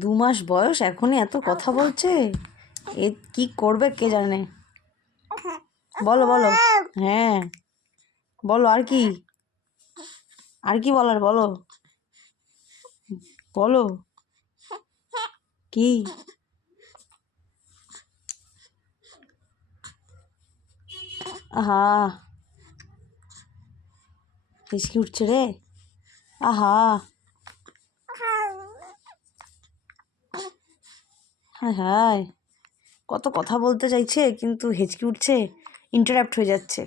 দু মাস বয়স, এখনই এত কথা বলছে। এ কি করবে কে জানে। বলো বলো। হ্যাঁ বলো, আর কি, আর কি বলার বলো, বলো কি। আহা, হিসকি উঠছে রে। আহা, হায় হায়, কত কথা বলতে চাইছে কিন্তু হেঁচকি উঠছে, ইন্টারাপ্ট হয়ে যাচ্ছে।